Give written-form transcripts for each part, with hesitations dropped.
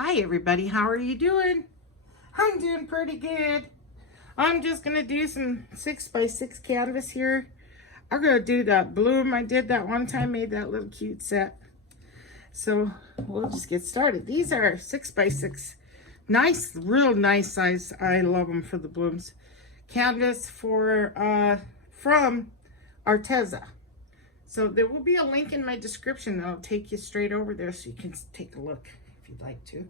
Hi everybody, how are you doing? I'm doing pretty good. I'm just gonna do some 6x6 canvas here. I'm gonna do that bloom I did that one time, made that little cute set. So we'll just get started. These are 6x6, nice, real nice size. I love them for the blooms. Canvas for from Arteza. So there will be a link in my description that'll take you straight over there so you can take a look if you'd like to.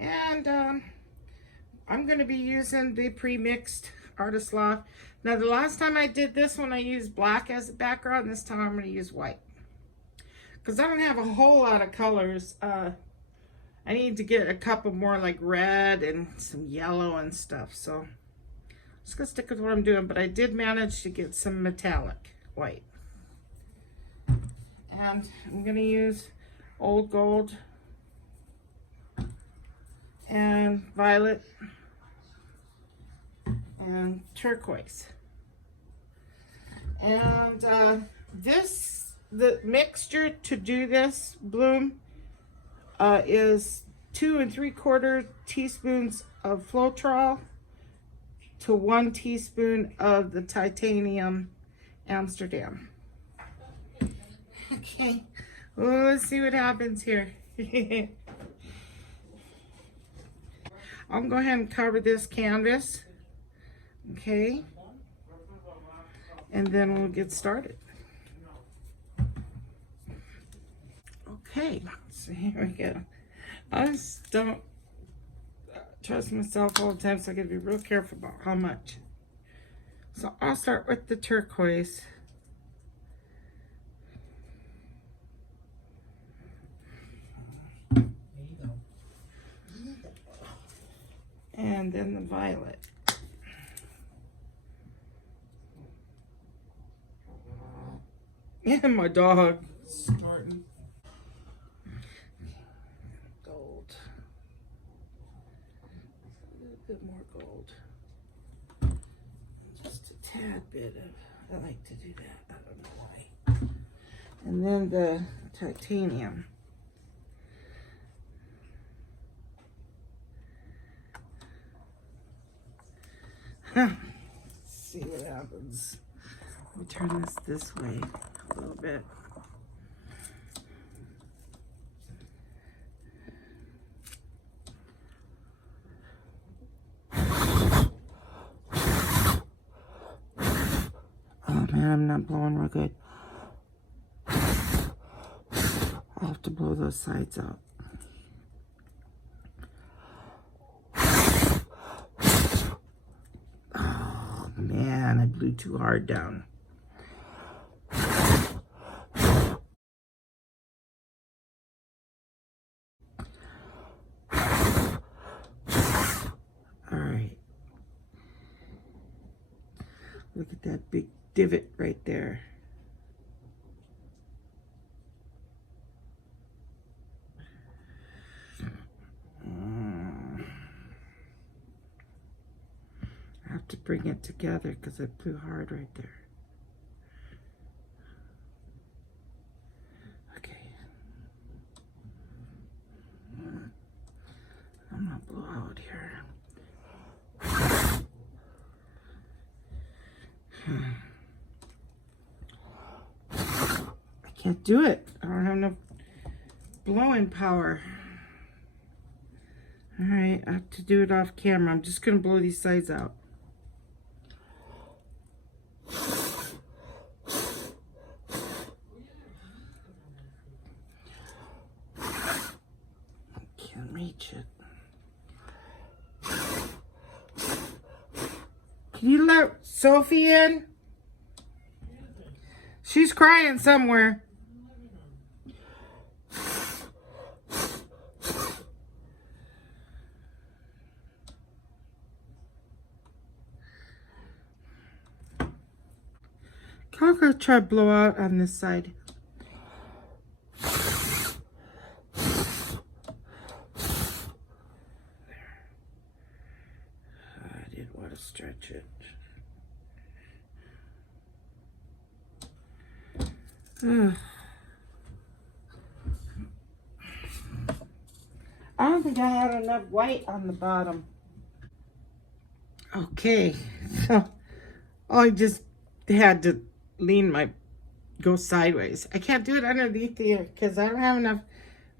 And I'm going to be using the pre-mixed Artist Loft. Now the last time I did this one I used black as a background. This time I'm going to use white. Because I don't have a whole lot of colors. I need to get a couple more like red and some yellow and stuff. So I'm just going to stick with what I'm doing. But I did manage to get some metallic white. And I'm going to use Old Gold and Violet and Turquoise. And the mixture to do this bloom is 2 3/4 teaspoons of floetrol to 1 teaspoon of the titanium Amsterdam. Okay, well, let's see what happens here. I'll go ahead and cover this canvas, okay, and then we'll get started. Okay, so here we go. I just don't trust myself all the time, so I gotta be real careful about how much. So I'll start with the turquoise. And then the violet. And my dog snorting. Gold. A little bit more gold. Just a tad bit of, I like to do that, I don't know why. And then the titanium. Let's see what happens. Let me turn this way a little bit. Oh man, I'm not blowing real good. I'll have to blow those sides out. Man, I blew too hard down. Alright. Look at that big divot right there. I have to bring it together because I blew hard right there. Okay. I'm gonna blow out here. I can't do it. I don't have enough blowing power. All right, I have to do it off camera. I'm just gonna blow these sides out. Can't reach it. Can you let Sophie in? She's crying somewhere. I'll go try to blow out on this side. I didn't want to stretch it. I don't think I had enough white on the bottom. Okay, so I just had to go sideways. I can't do it underneath here because I don't have enough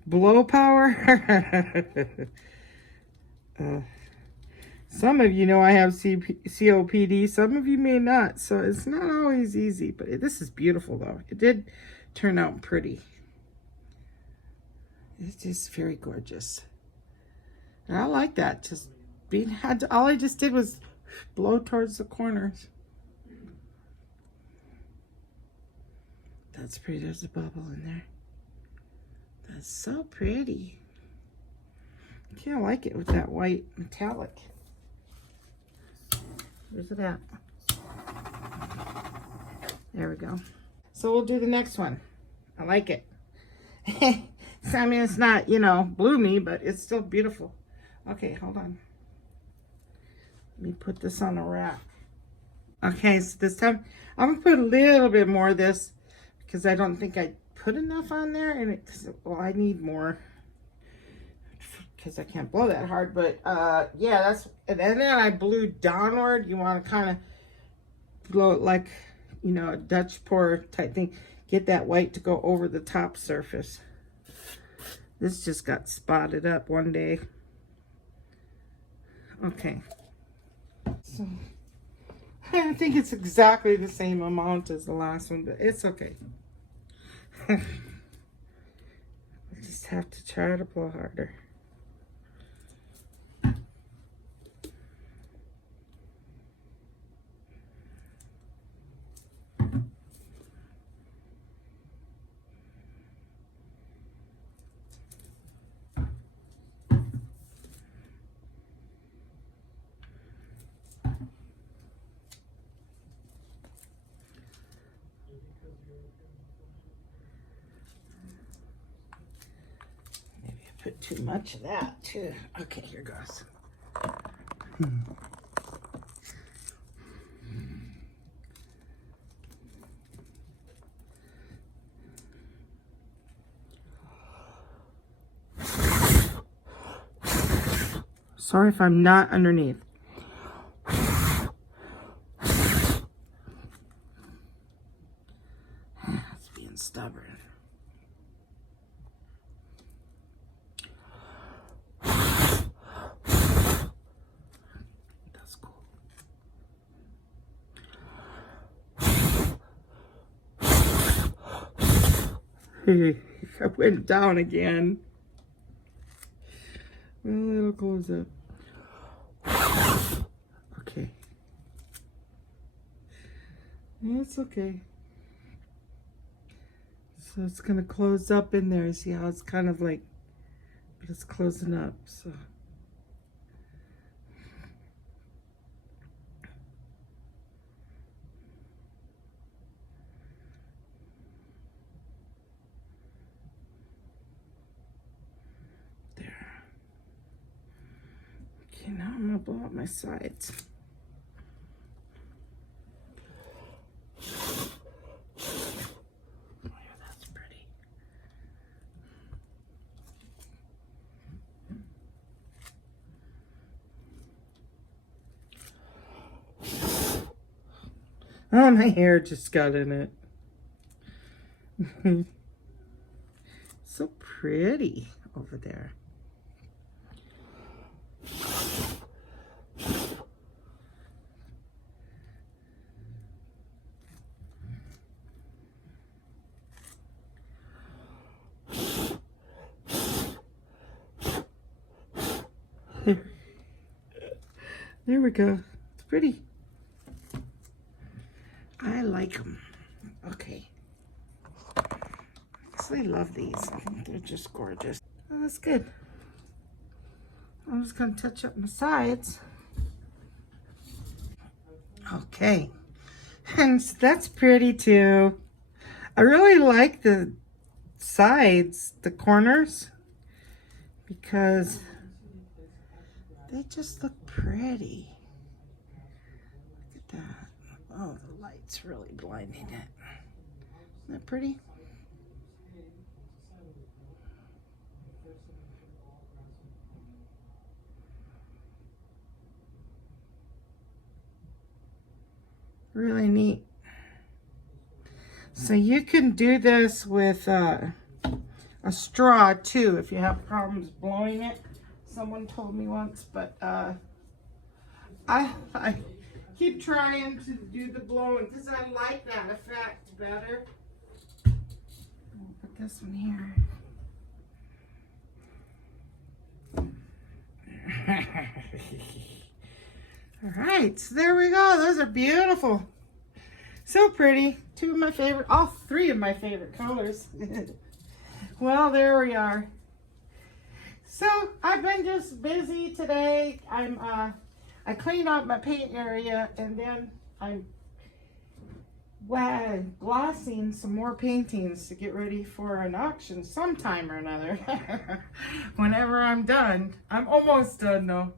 blow power. Some of you know I have COPD. Some of you may not. So it's not always easy. But this is beautiful, though. It did turn out pretty. It's just very gorgeous. And I like that. Just all I just did was blow towards the corners. That's pretty. There's a bubble in there. That's so pretty. I can't like it with that white metallic. Where's it at? There we go. So we'll do the next one. I like it. So, I mean, it's not, you know, bloomy, but it's still beautiful. Okay, hold on. Let me put this on a rack. Okay, so this time I'm gonna put a little bit more of this because I don't think I put enough on there, and well, I need more because I can't blow that hard. But yeah, and then I blew downward. You want to kind of blow it like, you know, a Dutch pour type thing. Get that white to go over the top surface. This just got spotted up one day. Okay. So I think it's exactly the same amount as the last one, but it's okay. I just have to try to blow harder. Put too much of that too. Okay, here goes. Sorry if I'm not underneath. It's being stubborn. I went down again. Well, it'll close up. Okay. It's okay. So it's going to close up in there. See how it's kind of like, but it's closing up. So. Okay, now I'm going to blow out my sides. Oh, yeah, that's pretty. Oh, my hair just got in it. So pretty over there. There we go. It's pretty. I like them. Okay. I love these. I think they're just gorgeous. Oh, that's good. I'm just going to touch up my sides. Okay. And so that's pretty too. I really like the sides, the corners, because they just look pretty. Look at that. Oh, the light's really blinding it. Isn't that pretty? Really neat. So you can do this with a straw too if you have problems blowing it. Someone told me once, but I keep trying to do the blowing because I like that effect better. I'll put this one here. All right, so there we go. Those are beautiful. So pretty. Two of my favorite, all three of my favorite colors. Well, there we are. So I've been just busy today. I cleaned out my paint area, and then I'm glossing some more paintings to get ready for an auction sometime or another. Whenever I'm done. I'm almost done though.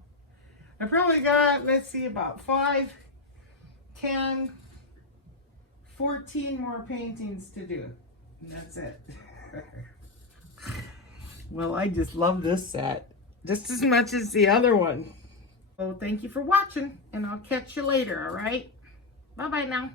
I probably got, let's see, about 5, 10, 14 more paintings to do. And that's it. Well, I just love this set just as much as the other one. So thank you for watching, and I'll catch you later, all right? Bye-bye now.